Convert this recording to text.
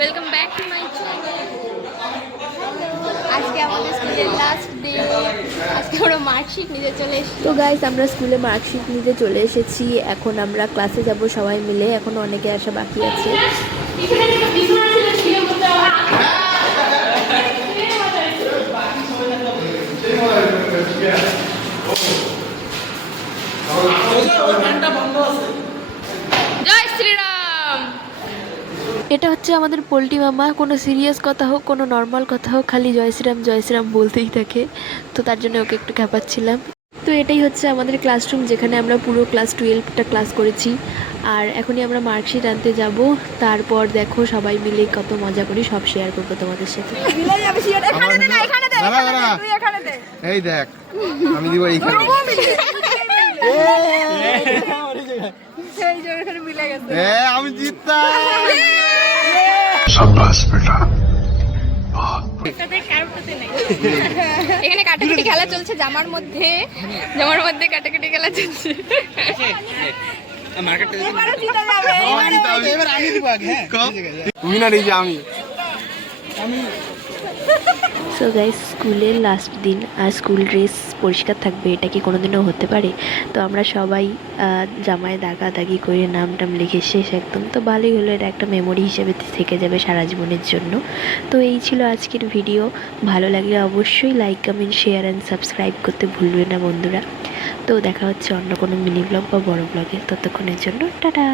Welcome back to my channel. আজকে আমাদের স্কুলের লাস্ট ডে। আজকে আমরা মার্কশিট নিতে চলে এসেছি। তো গাইস, আমরা স্কুলে মার্কশিট নিতে চলে এসেছি। এখন আমরা ক্লাসে যাব সবাই মিলে। এখন অনেকে আসা বাকি আছে। জয় শ্রীরাম। এটা হচ্ছে আমাদের পোল্ট্রি মামা। কোনো সিরিয়াস কথা হোক, কোনো নর্মাল কথা হোক, খালি জয় শ্রীরাম বলতেই থাকে। তো তার জন্য ওকে একটু খেপাচ্ছিলাম। তো এটাই হচ্ছে আমাদের ক্লাসরুম, যেখানে আমরা পুরো ক্লাস 12টা ক্লাস করেছি। আর এখনই আমরা মার্কশিট আনতে যাব। তারপর দেখো সবাই মিলে কত মজা করি, সব শেয়ার করবো তোমাদের সাথে। এই দেখ, আমি দিব এইখানে। আমি জিততাম। শাবাশ বেটা। এখানে কাটাকাটি খেলা চলছে, জামার মধ্যে কাটাকাটি খেলা চলছে। সো গাইস, স্কুলের লাস্ট দিন আর স্কুল ড্রেস পরিষ্কার থাকবে, এটা কি কোনোদিনও হতে পারে? তো আমরা সবাই জামায় দাগি করে নাম টাম লিখে শেষ একদম। তো ভালোই হলো, এটা একটা মেমোরি হিসেবে থেকে যাবে সারা জীবনের জন্য। তো এই ছিল আজকের ভিডিও। ভালো লাগলে অবশ্যই like, comment, share and subscribe করতে ভুলবে না বন্ধুরা। তো দেখা হচ্ছে অন্য কোনো মিনি ব্লগ বা বড় ব্লগে। ততক্ষণের জন্য টাটা।